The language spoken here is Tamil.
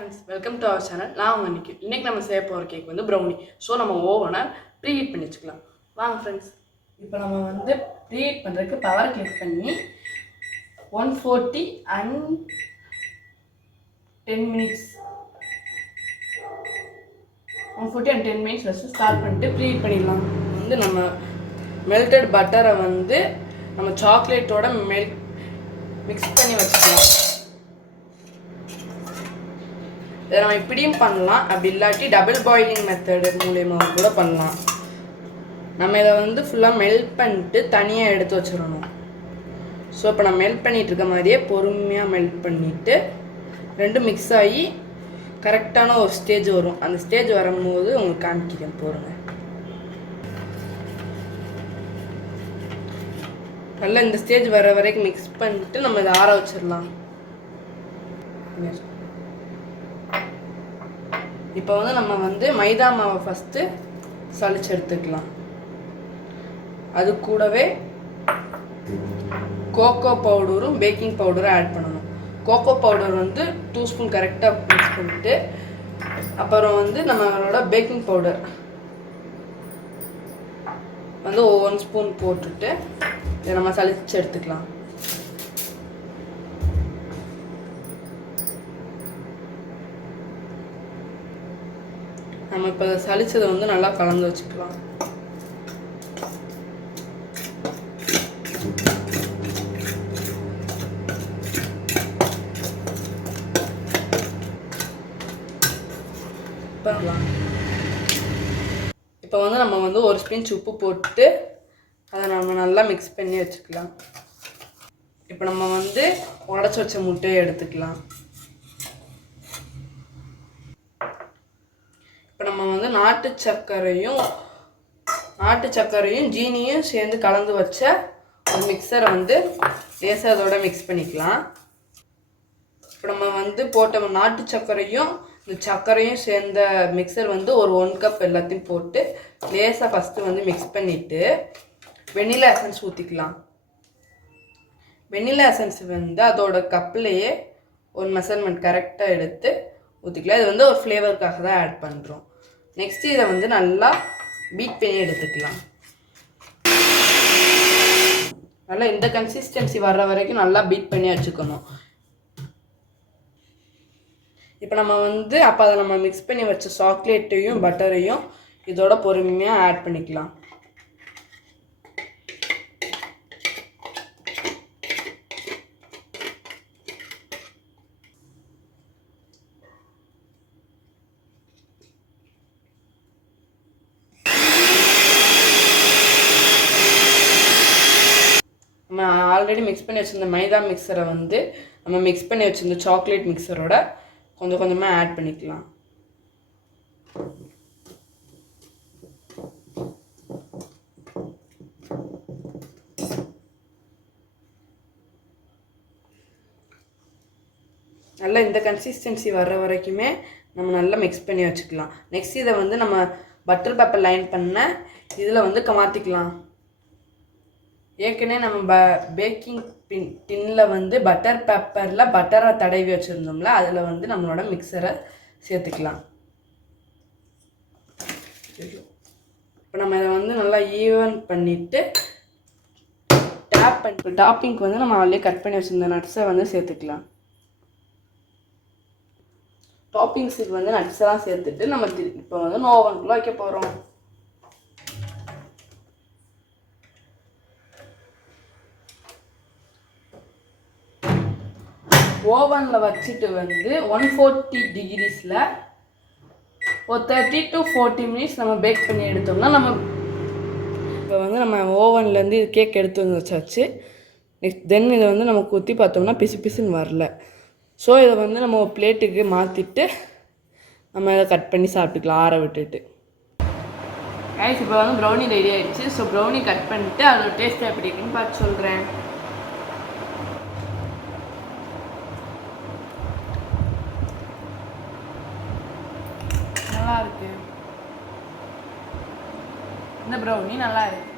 friends, welcome to our channel. நான் உங்க நிக்கி. இன்னைக்கு நம்ம செய்ய போற கேக் வந்து brownie. சோ நம்ம ஓவனை ப்ரீஹீட் பண்ணி வச்சுக்கலாம். வாங்க फ्रेंड्स. இப்போ நம்ம வந்து ப்ரீஹீட் பண்றதுக்கு பவர் கிளிக் பண்ணி 140 and 10 minutes 140 and 10 minutes வச்சு ஸ்டார்ட் பண்ணிட்டு ப்ரீஹீட் பண்ணிடலாம். வந்து நம்ம மெல்டட் பட்டரை வந்து நம்ம சாக்லேட்டோட மிக்ஸ் பண்ணி வச்சுக்கலாம். இதை நம்ம இப்படியும் பண்ணலாம், அப்படி இல்லாட்டி டபுள் பாயிலிங் மெத்தடு மூலியமாக கூட பண்ணலாம். நம்ம இதை வந்து ஃபுல்லாக மெல்ட் பண்ணிட்டு தனியாக எடுத்து வச்சிடணும். ஸோ இப்போ நான் மெல்ட் பண்ணிகிட்டு இருக்க மாதிரியே பொறுமையாக மெல்ட் பண்ணிவிட்டு ரெண்டும் மிக்ஸ் ஆகி கரெக்டான ஒரு ஸ்டேஜ் வரும். அந்த ஸ்டேஜ் வரும்போது உங்களுக்கு காமிக்கிறேன் போடுங்க. நல்லா இந்த ஸ்டேஜ் வர வரைக்கும் மிக்ஸ் பண்ணிட்டு நம்ம இதை ஆற வச்சிடலாம். இப்போ வந்து நம்ம வந்து மைதா மாவை ஃபஸ்ட்டு சளிச்சு எடுத்துக்கலாம். அது கூடவே கோகோ பவுடரும் பேக்கிங் பவுடரும் ஆட் பண்ணணும். கோகோ பவுடர் வந்து 2 ஸ்பூன் கரெக்டாக மிக்ஸ் பண்ணிட்டு, அப்புறம் வந்து நம்மளோட பேக்கிங் பவுடர் வந்து 1 ஸ்பூன் போட்டுட்டு இதை நம்ம சளிச்சு எடுத்துக்கலாம். நம்ம இப்போ சளிச்சதை வந்து நல்லா கலந்து வச்சுக்கலாம். இப்போ வந்து நம்ம வந்து ஒரு ஸ்பின்ச் உப்பு போட்டு அதை நம்ம நல்லா மிக்ஸ் பண்ணி வச்சுக்கலாம். இப்போ நம்ம வந்து உடச்சி வச்ச முட்டையை எடுத்துக்கலாம். இப்போ நம்ம வந்து நாட்டு சர்க்கரையும் ஜீனியும் சேர்ந்து கலந்து வச்ச ஒரு மிக்சரை வந்து லேசாக அதோட மிக்ஸ் பண்ணிக்கலாம். இப்போ நம்ம வந்து போட்ட நாட்டு சர்க்கரையும் இந்த சர்க்கரையும் சேர்ந்த மிக்சர் வந்து ஒரு 1 கப் எல்லாத்தையும் போட்டு லேசாக ஃபஸ்ட்டு வந்து மிக்ஸ் பண்ணிவிட்டு வெண்ணிலா எசன்ஸ் ஊற்றிக்கலாம். வெண்ணிலா எசன்ஸ் வந்து அதோட கப்லேயே ஒரு மெஷர்மெண்ட் கரெக்டாக எடுத்து ஊற்றிக்கலாம். இது வந்து ஒரு ஃப்ளேவருக்காக தான் ஆட் பண்ணுறோம். நெக்ஸ்ட் இதை வந்து நல்லா பீட் பண்ணி எடுத்துக்கலாம். நல்லா இந்த கன்சிஸ்டன்சி வர்ற வரைக்கும் நல்லா பீட் பண்ணி வச்சுக்கணும். இப்போ நம்ம வந்து அப்போ அதை நம்ம மிக்ஸ் பண்ணி வச்ச சாக்லேட்டையும் பட்டரையும் இதோட பொறுமையாக ஆட் பண்ணிக்கலாம். நம்ம ஆல்ரெடி மிக்ஸ் பண்ணி வச்சுருந்த மைதா மிக்சரை வந்து நம்ம மிக்ஸ் பண்ணி வச்சுருந்த சாக்லேட் மிக்சரோட கொஞ்சம் கொஞ்சமாக ஆட் பண்ணிக்கலாம். நல்லா இந்த கன்சிஸ்டன்சி வர்ற வரைக்குமே நம்ம நல்லா மிக்ஸ் பண்ணி வச்சுக்கலாம். நெக்ஸ்ட் இதை வந்து நம்ம பட்டர் பேப்பர் லைன் பண்ண இதில் வந்து மாற்றிக்கலாம். ஏற்கனவே நம்ம பேக்கிங் டின்னில் வந்து பட்டர் பேப்பரில் பட்டரை தடவி வச்சுருந்தோம்ல, அதில் வந்து நம்மளோட மிக்சரை சேர்த்துக்கலாம். இப்போ நம்ம இதை வந்து நல்லா ஈவன் பண்ணிவிட்டு டாப்பிங்க்கு வந்து நம்ம ஆல்ரெடி கட் பண்ணி வச்சுருந்த நட்ஸை வந்து சேர்த்துக்கலாம். டாப்பிங்ஸுக்கு வந்து நட்ஸெல்லாம் சேர்த்துட்டு நம்ம இப்போ வந்து ஓவனுக்குள்ளே வைக்க போகிறோம். ஓவனில் வச்சுட்டு வந்து 140 டிகிரிஸில் ஒரு 30 to 40 மினிட்ஸ் நம்ம பேக் பண்ணி எடுத்தோம்னா நம்ம இப்போ வந்து நம்ம ஓவன்லேருந்து இது கேக் எடுத்து வந்து வச்சாச்சு. நெக்ஸ்ட் தென் இதை வந்து நம்ம குத்தி பார்த்தோம்னா பிசுன்னு வரல. ஸோ இதை வந்து நம்ம ஒரு பிளேட்டுக்கு மாற்றிட்டு நம்ம இதை கட் பண்ணி சாப்பிட்டுக்கலாம் ஆற விட்டுட்டு. கைஸ் இப்போ வந்து ப்ரௌனி ரெடி ஆகிடுச்சு. ஸோ ப்ரௌனி கட் பண்ணிவிட்டு அதோட டேஸ்ட் எப்படி இருக்குன்னு பார்த்து சொல்கிறேன். நல்லா இருக்கு, இந்த ப்ரௌனி நல்லா இருக்கு.